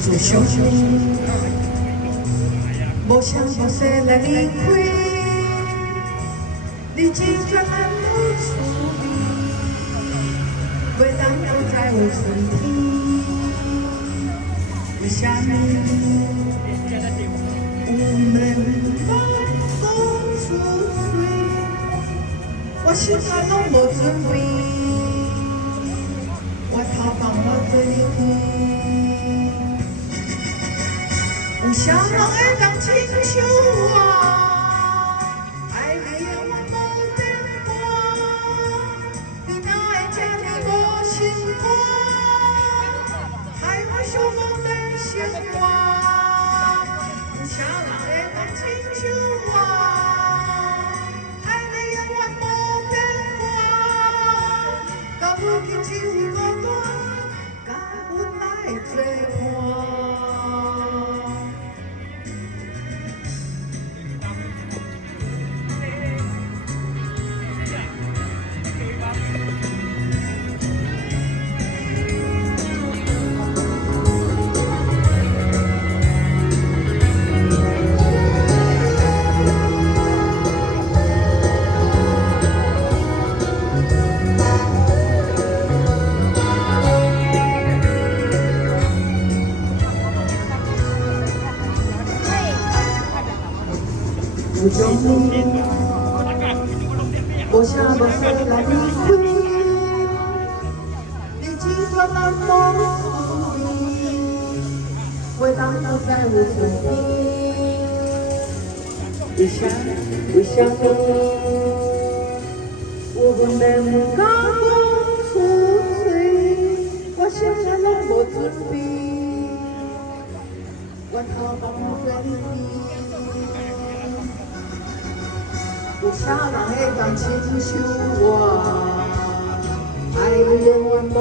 自伤，无声无息来离开，你只绝难好滋味，袂当搁再有春天。为什么有眠风风吹吹，我心内拢无准备，我头放我做你去。 有啥人会当亲像我，爱你的我无电话，你哪会这呢无心肝，害我想讲咱生活。有啥人会当亲像我，爱你的我无电话，到如今只有孤单，甲阮来作伴。 有种你，无声无息来离开，你只绝难忘滋味，袂当搁再有春天。为什么有阮连甲讲出嘴，我啥物拢无准备，我头放做你去。 有啥人会当亲像我，爱你永远无